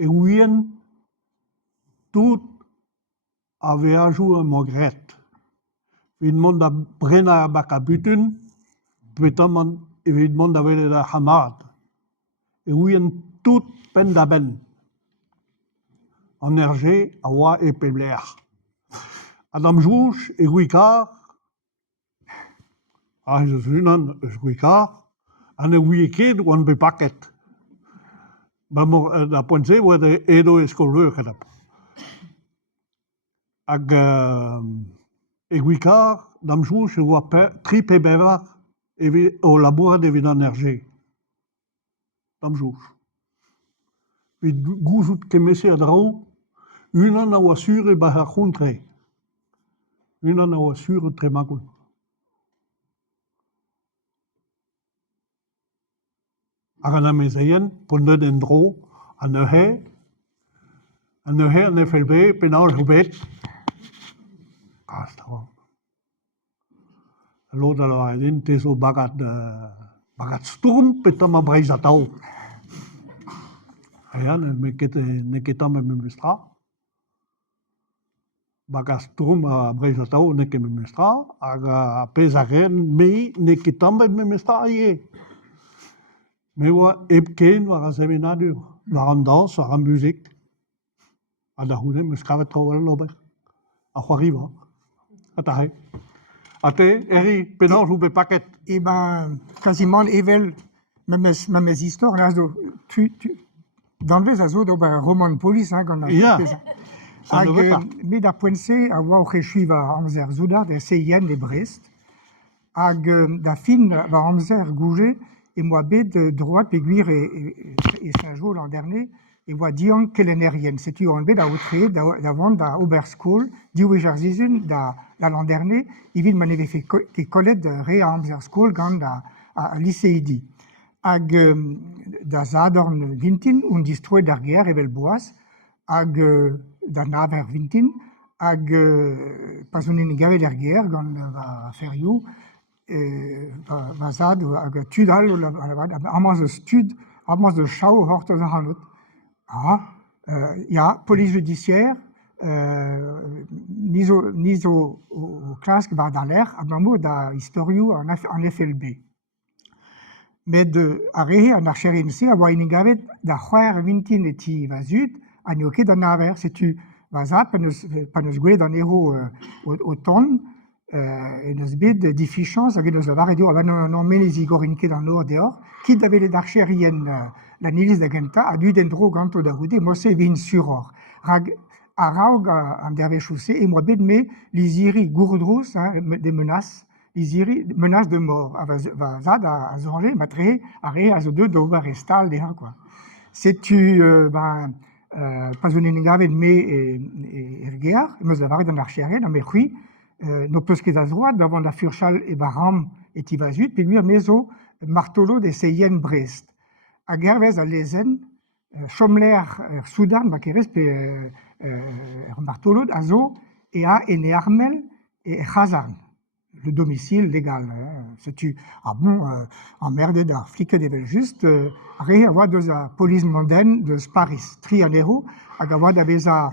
et ouien tout avait ajouté un mogret. Évidemment, da brena bakabutun, pétamment, évidemment, d'avait la hamad. Et ouien tout pendaben. Energie, awa et pebler. Adam Jouch et Guicard, je suis un Guicard, un week-end ou un paquet. La pensée, où est Edo Escolveur, ag Guicard, Adam Jouch, je vois tripe beva au labour de l'énergie. Adam Jouch. Puis, goujout que monsieur Adraou, une an a voiture et bahachuntre. Une an a voiture très magoul. Agana meseyen, pondre d'endro, an ehe, an FLB, penal hubet. Castro. L'autre, alors, il était so bagat sturm, petam a breizatau. Ayan, neketam a memestra. Bagat sturm a breizatau, neke memestra. Aga pesaren, me neketam a memestra aie. Mais ouais, Epken war un séminaire, war en danse, war en musique. À la houle, me scrave trop le lobe. À Huariva. À Tahé. À te, Eri, pénal, je vous paquet. Eh ben, quasiment, Evel, même mes histoires, là, dans les azos, un roman de police, hein, qu'on a fait ça. Mais d'après ça, à voir que je suis à Amzer Zouda, de Seyen de Brest, ag da fin va Amzer Gouget, et moi, de droite, Péguire et Saint-Jean l'an dernier, et moi, Dion Kelenerienne. C'est-tu en bête d'outré, d'avant, d'Oberschool, d'Ouejarzizun, l'an dernier, il vient m'en avait fait des collègues de Ré à Amzer School, quand à lycée. Ag da Zadorn Vintin, und distroi d'Arguer, et Belboas, ag da Naver Vintin, ag Pasonin Gave d'Arguer, quand va faire you, Vazad, Tudal, Amaz de Stud, Amaz de Chau, Horto Zahanut. Ja, police judiciaire, niso classe bar d'aler, abnamo da historiou en FLB. Mais de arrehe en archerinse, a wa inigavet da c'hwer vintin eti vazut, a nioke da naver, setu vazad, pa neus gwe dan ero o ton, et neus bet diffichance, hag eus lavar edo, non menez igor inke dan nor deor, kit avele d'archerien la nilis da genta, a dud endro ganto da roude, mo se vin suror. Rag a raog an derve chousse, et moi bet me liziri gourdrous, des menaces, liziri menaces de mort. Vazad a zorge, matre, a re, a zo deux d'ober estal, deha, quoi. C'est-tu, pas un ingavet me ergear, meus lavar dan archerien, me c'hui, no peus ket a zroad, davant da furchal e baram et ivazut, puis lui a mezo martolo de Seyen Brest. A gervez a lezen, chomler Soudan, bakerez pe martolo a zo, et a ene armel et Khazan, le domicile légal. C'est-tu, emmerdé da flic de juste, re a oa deus a police mondaine de Paris, tri an ero, hag a oa da veza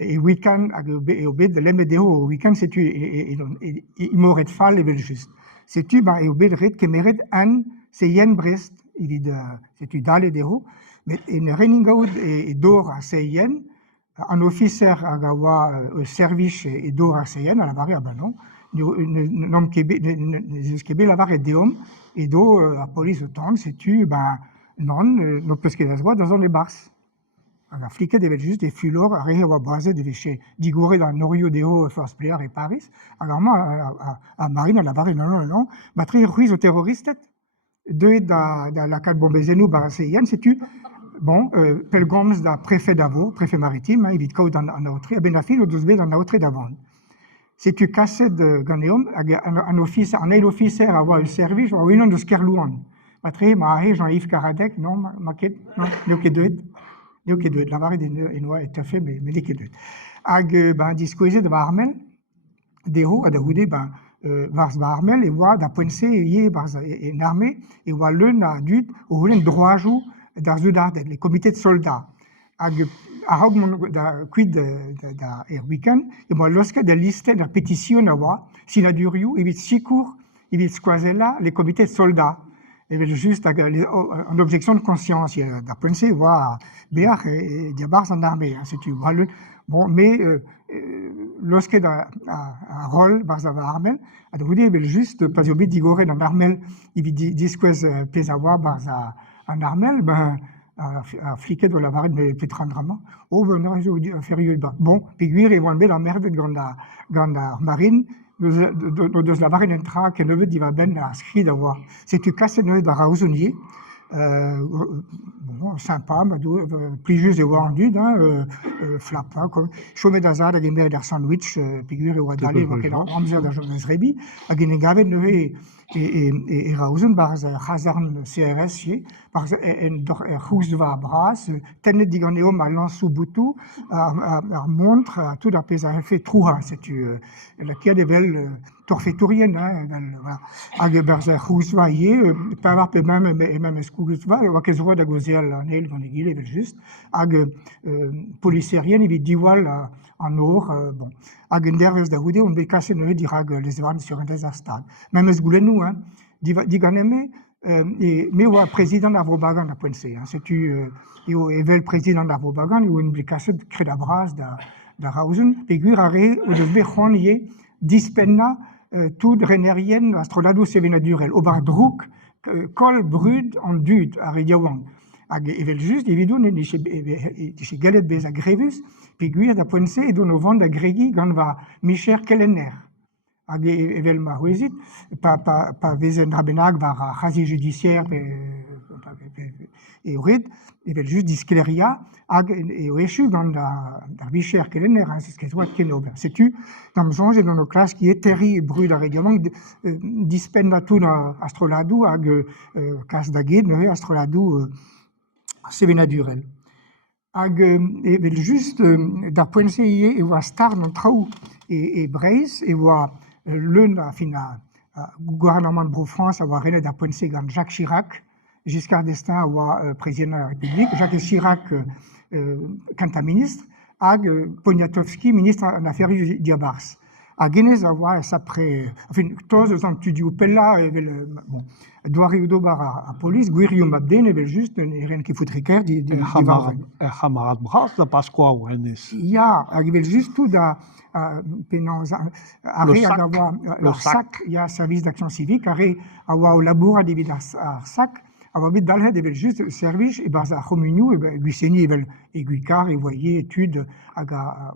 et week-end, et au bet de l'MDO au week-end, c'est-tu, et moret fall et juste. C'est-tu, et au bet de red kemeret an, c'est Yen Brest, c'est-tu dal et dero, mais en Reningaud et d'or à Seyen, un officier à Gawa, service et d'or à Seyen, à la barre à Banon, nom Québec, la barre et d'homme, et d'eau, la police autant, c'est-tu, non, non, parce qu'il y a dans les bars. La flic devait juste des fulors, à réa ou à braser des véchés, digoré dans Norio Deo, First Player et Paris. Alors, moi, à Marine, à la barre, non, batterie ruise aux terroristes. Deux da la carte bombezeno baraseyen, c'est-tu, pelgoms da préfet d'Avo, préfet maritime, il vit code en autre, et benafil, au 12 b en autre d'avant. C'est-tu cassé de Ganeum, un officier, un aide officier à avoir un service, ou une de Skerlouan. Batterie, Jean-Yves Karadec, non, maquette, non, Dio che doit lavare des noix et fait mais les que doit. Ag discuter de Armel, de haut à de houde vars Armel et voit da penser y vars en armée et voit le na dut au len droit jou d'arzudat les comités de soldats. Ahog da quid da weekend, et moi, lorsque de liste de pétition si la duriu, il sikur, il squazella, les comités de soldats. Et bien, juste en objection de conscience, il y a da pensée, voir Béach et Diabars en armée, hein, si tu vois le. Bon, mais lorsque da rôle, Barzava Armel, à vous dire, juste, pas oublier d'ignorer dans l'armel, il dit disquez pesawa, Barza en armel, ben, a fliqué de la varine de Petrandrama. Oh, ben, non, je vous dis, férieux, bon, puis guir, et vont la merde de marine, de la varine entra, que ne veut dire ben, à scrit d'avoir. C'est tu casses le nœud de Raouzonier, bon, sympa, plus juste de rendu, flappa, comme chômé d'azar, des mères d'un sandwich, figure et wadali, donc il a 11 heures de journée de Rebi, à Guinegave, et Rausen, par Hazarn CRS, par Housva Bras, Tenet Diganeum à Lansoubutu, montre à tout la pesa, elle fait trouha, c'est la qui a des belles torfétouriennes, voilà. Berzer Housva, pas avoir même Escougusva, ou à Kezroa de Gozel, en elle, dans les guillemets, juste, policiérienne, il dit voilà en or, bon. Nerveux d'Aoudé, on peut casser le dirag les vannes sur un désastre. Même ce goulenou, hein, diganeme, mais au président d'Avrobagan à Poinsé, hein, c'est tu, et le président d'Avrobagan, il y a une bricasse de Crédabras, de Rausen, et Guirare, ou de Béchonier, dispenna, tout renérienne, astrolado sévénadurel, au bardrouk, col brud en dud, à Ridiawang. Et juste, évidemment, chez Galet Beza Grévus, puis Guir da Poinsé, et dans nos ventes d'Agrégui, quand va Michel Kellener. Evel Marouezit, pas Vezen Rabenag, va à Razi judiciaire, et Red, Evel juste Discleria, et Oeshu, quand la Michel Kellener, c'est ce que je vois de Kenober. C'est-tu, dans le genre, dans nos classes qui est terri, brûle d'arrêtement, dispenda tout dans Astroladu, Cas d'Agued, Astroladu, Sévénadurel. Et juste d'après et voit star dans Trau et Braise et voit l'un à fina gouvernement de France avoir relais d'après quand Jacques Chirac Giscard d'Estaing avoir président de la République Jacques Chirac quand ministre ag Poniatowski ministre en affaires diabars à Guinness avoir après enfin tous les ans tu dis ou pella et bon Douari Udobar à police Guirium Abden et juste rien qui fout Ricard dit Hamarat Bras da Pasqua ou Hennes. Il y a arrivé juste tout à le sac, il y a service d'action civique, avoir au labour à diviser à sac, avoir vite d'aller de juste service et bas à communion et Guiseni et Guicar et voyez études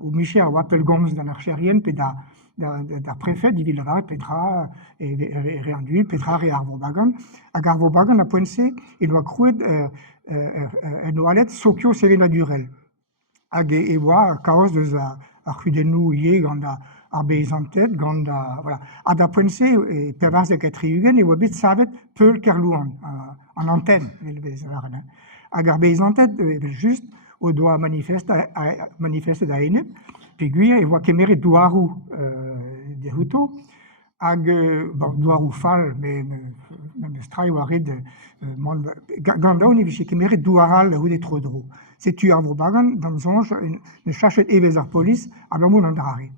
au Michel à Wappel Gomes dans l'archérienne puis da préfet de Villeray, Petra et Réanduit, Petra et Arvobagan. À Arvobagan, à Poinsé, il doit croire une toilette Sokyo Sévéna Durel. Et voir chaos de la Rudenou, Ganda, Arbeizantet, Ganda, voilà. À da Poinsé, et Pervers de Catriugen, et Wabit Savet, Peul Kerlouan, en antenne, à Arbeizantet, juste, au doigt manifeste d'Aenep, puis Guya, et voit qu'Emery Douarou, des Hutos, bon, Douarou Fall, mais même Stray ou Arid, Ganda, on est chez qu'Emery Douaral, ou des Trodro. C'est tu à Vaubagan, dans le songe, une chachette Evezar Police, à Bamou Nandrari.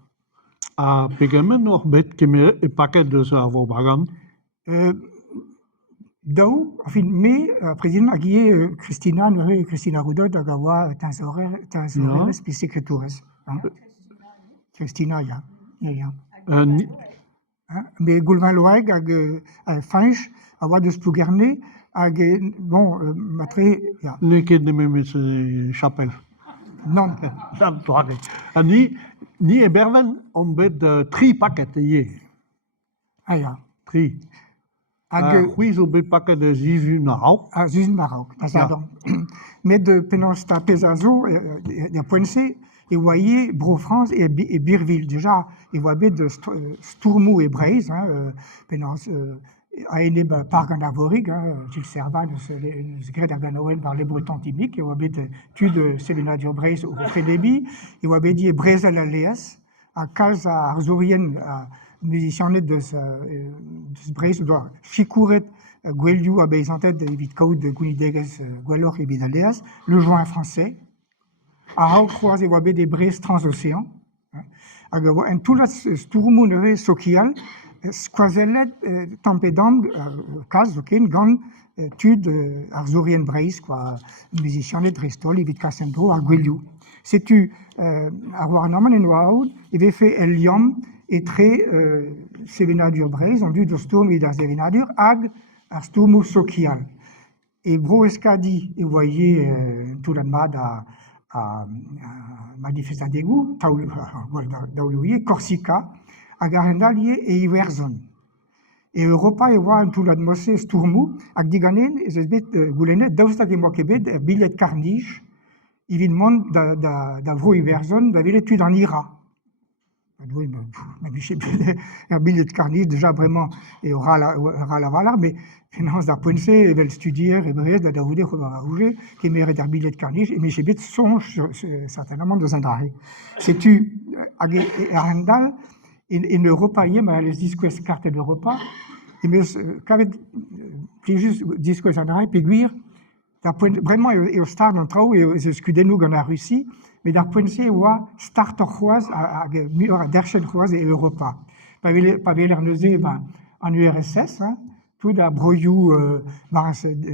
À Pégamen, on bet qu'Emery et paquet de ça à Vaubagan. D'où, enfin, mais, président, à qui Christina Roudot, à Gawa, Tanzoré, puis secrétaire. Christina, ya. Mais Goulvin Loeg, à Finch, à Wad de Spougarné, à bon, Matré, ya. Ne ket ne même chapelle. Non. Ni Eberven, on bet tri paquet, yé. Ah, ya. Tri. Oui, on bet paquet de Zizu Maroc. Ah, Zizu Maroc, pardon. Mais de Penonsta Pesazo, il y a Poinsé, et voyez Bro-France et Birville. Déjà, il voit bien de Stourmou et Braise, Penonce, à une parc en Arvorig, Gilles Servan, le secret d'Arganowen par les Bretons typiques, il voit bien de Célina Braise au Fédébi, il voit bien dit Braise à l'Aléas, à Calza Arzourienne, musicien net de Braise, doit Chicouret, Gueliou, à Bézantet, de Vitkaoud, de Gounidegas, Gualor et Bidaleas, le joint français, a croise et des brises transocéans. En tout la sturmu social, squazellet tempedam, cas, ok, gan, tud, arzurien breis, quoi, musicien de Bristol, Ivit Cassandro, Arguelliou. C'est-tu, à Warnaman et Noaoud, il avait fait Eliam et très, Sevenadur breis, on dit de sturm et d'Azevenadur, ag, à sturmu social. Et bro escadi, et voyez, tout le monde a manifesté dégoût, Daulouye, Corsica, a Garendalier et Iverzon. Et Europa, et voit tout l'atmosphère Sturmu, a Diganen, et je vais goulenet, d'Austa de Mokebed, billet carniche, il vit monde d'Avro Iverzon, d'avoir l'étude en Ira. Oui, mais je sais pas, un billet de carniche, déjà vraiment, et aura la valeur, mais finance da pensée, et veulent studier, et bref, da vous dire qu'on va rouger, qui mérite un billet de carniche, mais je sais pas, songe certainement dans un drari. C'est-tu, à Arendal, in Europa, mais les discours carte d'Europa, et mais, qu'avait, juste discours en drari, puis guire, vraiment, et au stade, on trouve, et je scudé nous en Russie, mais d'un point de vue, start roise, derchen roise et Europa. Pas l'air neusé, en URSS, tout da broyou,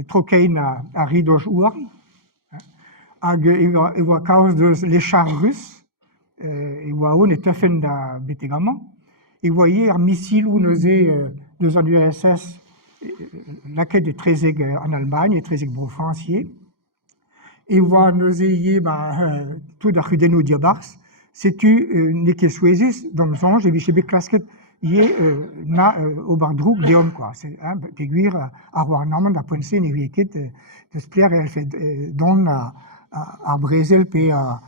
troquein à ridoche ouar, et voit cause de les chars russes, et voit on est tefen da bétégalement, et voyez un missile ou neusé, de en URSS, laquelle de Trezeg en Allemagne, et Trezeg français. Et voit nos ayés, tout d'arcudeno diabars, c'est-tu, n'est suésis, dans le sens, j'ai vu chez Béclasquet, yé, na, au bardrouk, d'homme, quoi. C'est, péguir, à Warnaman, à Ponce, n'est viéquet, de se plaire, et elle fait, don, à Brésil, puis à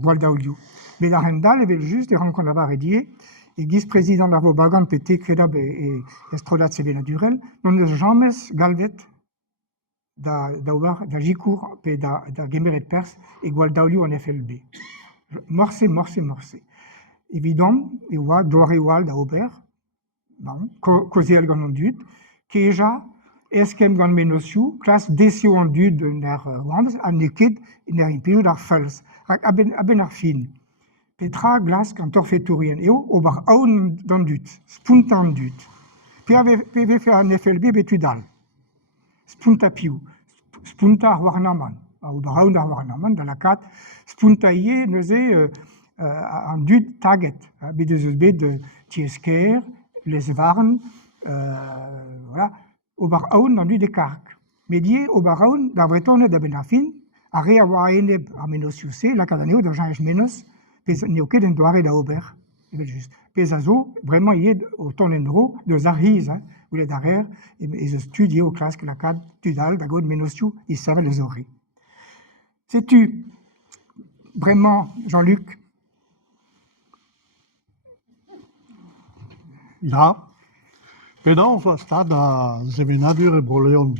Gualdaouliou. Mais la Rendal, elle juste, des rencontres là-bas rédiées, et vice-président de la Vobagan, pété, Crédab et Estrodat, c'est naturel, non, ne jamais galvet, da Jicour, et da Gemeret Pers, et Gualdaouliou en FLB. Morcé. Évidemment, il y a Doréwal da Aubert, Cosiel gan dud, Keja, Eskem gan Menosiou, classe Desio en dud ner Wams, a neked, ner impérieux d'ar Fels, aben ar fin. Petra, Glas, kan torfeturien, et au bar aoun dan dud, spuntan dud. Puis avait fait un FLB betudal. Spunta piou, spunta Warnaman, au Braun Warnaman, dans la 4, spunta yé, neusé, en dud taget, bédezusbé de Tiesker, les Varnes, voilà, au Braun, dans dud kark. Médié, au Braun, dans Bretonne d'Abenafin, a réawaïne à Menosiusé, la Cadaneo de Jean Menos, pes néoké d'un doare d'Aubert, juste. Pesazo, vraiment, il est au tonendro de Zarhiz, où il est derrière, et je studie au classe que la cadre tudal, d'Agod Menosiou, il savait les oreilles. Sais-tu, vraiment, Jean-Luc? Ja, genau, was da Seminadur e Broleon.